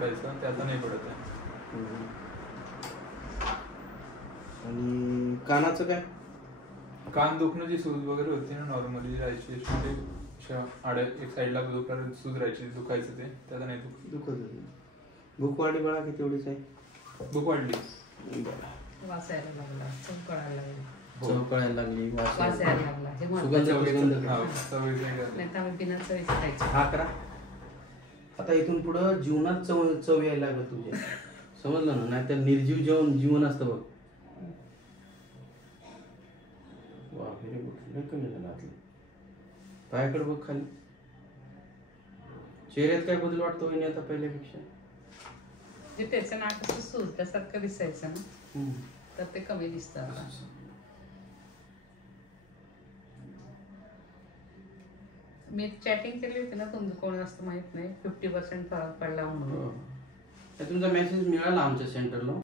पडायचा, ते आता नाही पडत आहे. आणि कानाचं काय? कान दुखण्याची सूज वगैरे होती ना, नॉर्मली राहायची म्हणजे आड्या एक साईडला दुखणार सूज राहायची, दुखायचं ते आता नाही दुखत होती. भूक वाढली बाळा की तेवढीच आहे? भूक वाढली. वास यायला लागला, चव कळायला लागली, चव कळायला लागली, वास यायला लागला. हे सुगंध नाही तर आम्ही बिना चवीचं खायचं. हा करा. आता इथून पुढं जीवनात चव यायला लागत तुझ्या, समजलं ना? नाही तर निर्जीव जीवन असतं बघ. वा, व्हेरी गुड. लय कमी झालं आतलं. पायाकडे बघ खाली. चेहऱ्यात काय बदल वाटतो वहिनी आता पहिल्यापेक्षा? जे त्याचं नाक असं सुजल्यासारखं दिसायचं ना, तर ते कमी दिसतं आता. मी चॅटिंग केली होती ना, तुमचं कोण असतं माहित नाही, 50% फरक पडला म्हणून. तुमचा मेसेज मिळाला आमच्या सेंटरला.